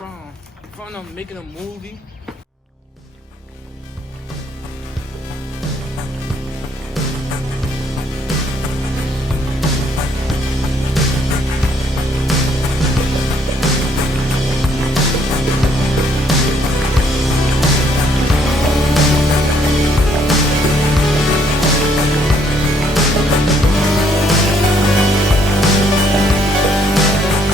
from making a movie.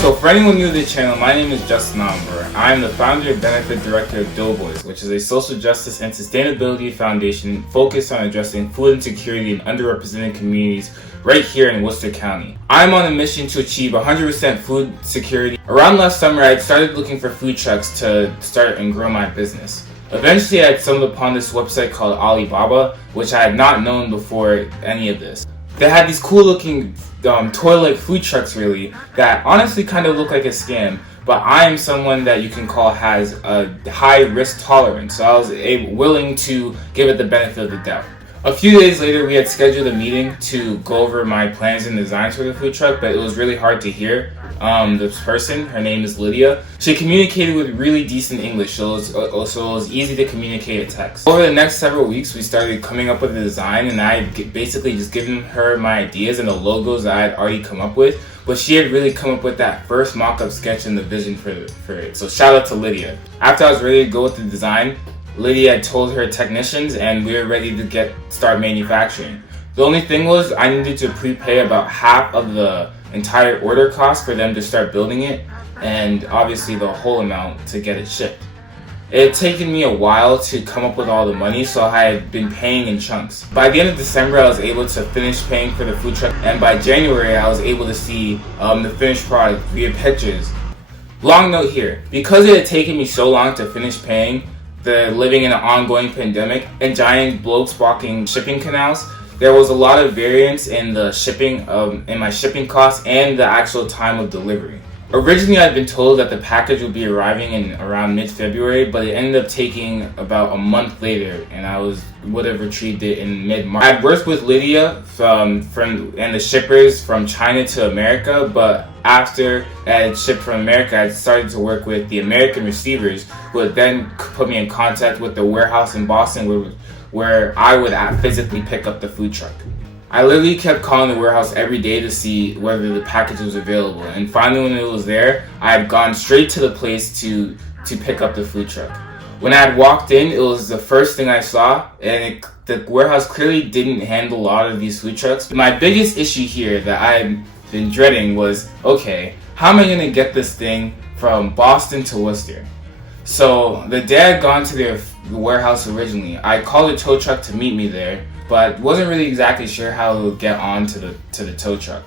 So for anyone new to the channel, my name is Justin Omber. I am the founder and benefit director of Doughboys, which is a social justice and sustainability foundation focused on addressing food insecurity in underrepresented communities right here in Worcester County. I'm on a mission to achieve 100% food security. Around last summer, I started looking for food trucks to start and grow my business. Eventually, I stumbled upon this website called Alibaba, which I had not known before any of this. They had these cool looking toy-like food trucks really that honestly kind of look like a scam, but I am someone that you can call has a high risk tolerance, so I was willing to give it the benefit of the doubt. A few days later, we had scheduled a meeting to go over my plans and designs for the food truck, but it was really hard to hear. This person, her name is Lydia, she communicated with really decent English, so it was easy to communicate a text. Over the next several weeks, we started coming up with a design, and I had basically just given her my ideas and the logos that I had already come up with, but she had really come up with that first mock-up sketch and the vision for it. So shout out to Lydia. After I was ready to go with the design, Lydia had told her technicians and we were ready to start manufacturing. The only thing was I needed to prepay about half of the entire order cost for them to start building it, and obviously the whole amount to get it shipped. It had taken me a while to come up with all the money, so I had been paying in chunks. By the end of December, I was able to finish paying for the food truck, and by January, I was able to see the finished product via pictures. Long note here, because it had taken me so long to finish paying, living in an ongoing pandemic and giant blokes blocking shipping canals, there was a lot of variance in the shipping, in my shipping costs and the actual time of delivery. Originally, I'd been told that the package would be arriving in around mid-February, but it ended up taking about a month later, and I would have retrieved it in mid-March. I'd worked with Lydia and the shippers from China to America, but after I had shipped from America, I started to work with the American receivers, who would then put me in contact with the warehouse in Boston where I would physically pick up the food truck. I literally kept calling the warehouse every day to see whether the package was available, and finally when it was there, I had gone straight to the place to pick up the food truck. When I had walked in, it was the first thing I saw, and the warehouse clearly didn't handle a lot of these food trucks. My biggest issue here that I've been dreading was, okay, how am I going to get this thing from Boston to Worcester? So the day I had gone to the warehouse originally, I called a tow truck to meet me there, but wasn't really exactly sure how it would get on to the tow truck.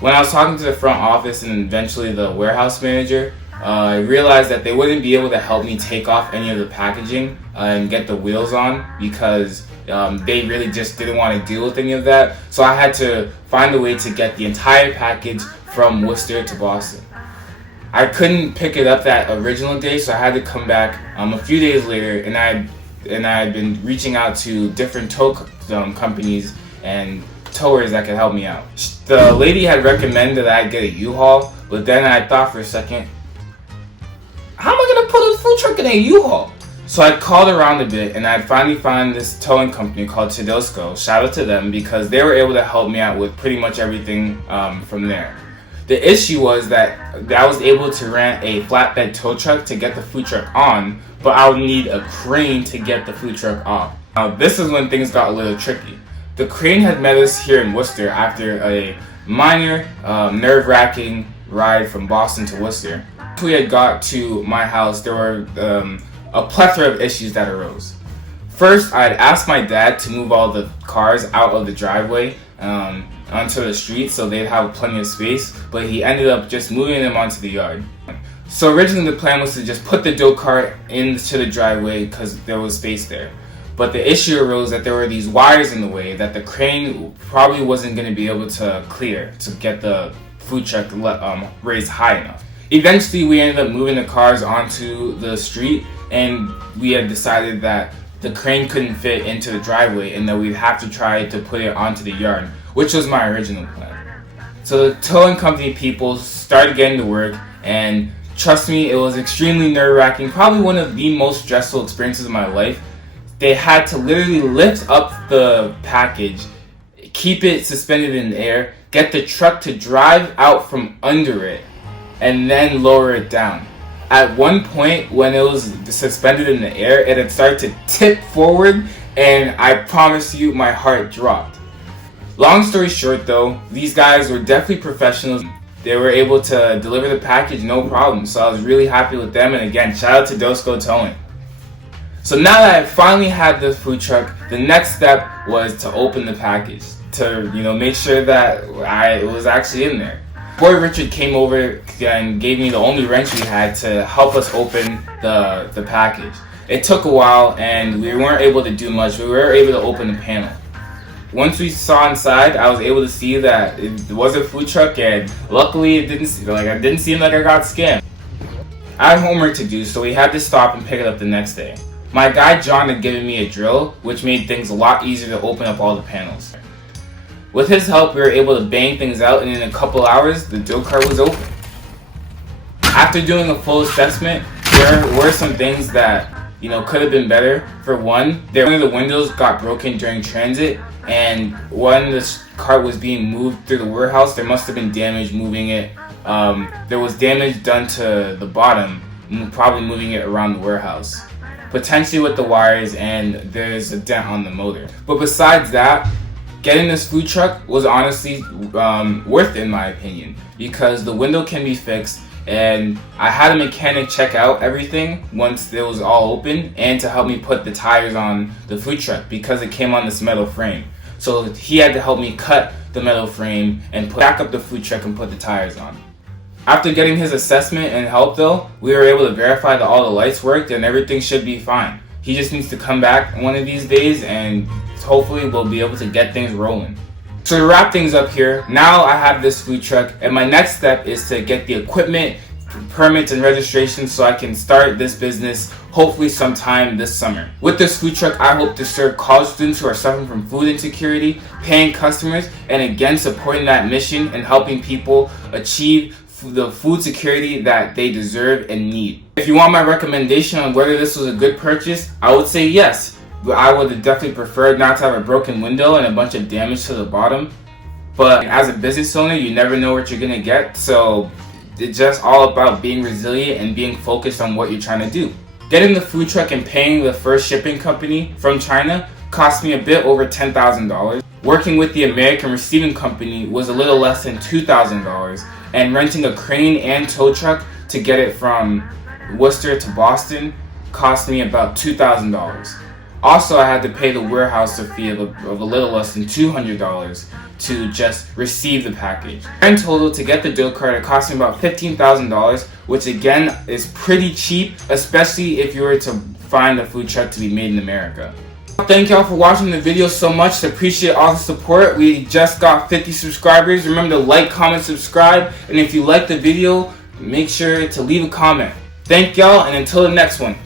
When I was talking to the front office and eventually the warehouse manager, I realized that they wouldn't be able to help me take off any of the packaging and get the wheels on because they really just didn't want to deal with any of that. So I had to find a way to get the entire package from Worcester to Boston. I couldn't pick it up that original day, so I had to come back a few days later, and I had been reaching out to different tow companies and towers that could help me out. The lady had recommended that I get a U-Haul, but then I thought for a second, how am I going to put a food truck in a U-Haul? So I called around a bit, and I finally found this towing company called Doughcart. Shout out to them because they were able to help me out with pretty much everything from there. The issue was that I was able to rent a flatbed tow truck to get the food truck on, but I would need a crane to get the food truck off. Now this is when things got a little tricky. The crane had met us here in Worcester after a minor, nerve-wracking ride from Boston to Worcester. After we had got to my house, there were a plethora of issues that arose. First, I had asked my dad to move all the cars out of the driveway onto the street so they'd have plenty of space, but he ended up just moving them onto the yard. So originally the plan was to just put the Doughcart into the driveway because there was space there. But the issue arose that there were these wires in the way that the crane probably wasn't going to be able to clear to get the food truck raised high enough. Eventually we ended up moving the cars onto the street, and we had decided that the crane couldn't fit into the driveway and that we'd have to try to put it onto the yard, which was my original plan. So the towing company people started getting to work and Trust me, it was extremely nerve-wracking, probably one of the most stressful experiences of my life. They had to literally lift up the package, keep it suspended in the air, get the truck to drive out from under it, and then lower it down. At one point, when it was suspended in the air, it had started to tip forward, and I promise you, my heart dropped. Long story short though, these guys were definitely professionals. They were able to deliver the package no problem, so I was really happy with them, and again, shout out to Doughcart Towing. So now that I finally had the food truck, the next step was to open the package, to make sure that it was actually in there. Boy Richard came over and gave me the only wrench we had to help us open the package. It took a while and we weren't able to do much. We were able to open the panel. Once we saw inside, I was able to see that it was a food truck, and luckily it didn't seem like I got scammed. I had homework to do, so we had to stop and pick it up the next day. My guy John had given me a drill, which made things a lot easier to open up all the panels. With his help, we were able to bang things out, and in a couple hours, the Doughcart was open. After doing a full assessment, there were some things that could have been better. For one of the windows got broken during transit, and when this cart was being moved through the warehouse, there must have been damage moving it. There was damage done to the bottom, probably moving it around the warehouse, potentially with the wires, and there's a dent on the motor. But besides that, getting this food truck was honestly worth it in my opinion, because the window can be fixed, and I had a mechanic check out everything once it was all open, and to help me put the tires on the food truck because it came on this metal frame. So he had to help me cut the metal frame and put back up the food truck and put the tires on. After getting his assessment and help though, we were able to verify that all the lights worked and everything should be fine. He just needs to come back one of these days and hopefully we'll be able to get things rolling. So to wrap things up here, now I have this food truck, and my next step is to get the equipment, permits, and registration so I can start this business hopefully sometime this summer. With this food truck, I hope to serve college students who are suffering from food insecurity, paying customers, and again supporting that mission and helping people achieve the food security that they deserve and need. If you want my recommendation on whether this was a good purchase, I would say yes. But I would have definitely preferred not to have a broken window and a bunch of damage to the bottom. But as a business owner, you never know what you're gonna get, so it's just all about being resilient and being focused on what you're trying to do. Getting the food truck and paying the first shipping company from China cost me a bit over $10,000. Working with the American receiving company was a little less than $2,000, and renting a crane and tow truck to get it from Worcester to Boston cost me about $2,000. Also, I had to pay the warehouse a fee of a little less than $200 to just receive the package. In total, to get the Doughcart, it cost me about $15,000, which again is pretty cheap, especially if you were to find a food truck to be made in America. Thank y'all for watching the video so much. I appreciate all the support. We just got 50 subscribers. Remember to like, comment, subscribe, and if you like the video, make sure to leave a comment. Thank y'all, and until the next one.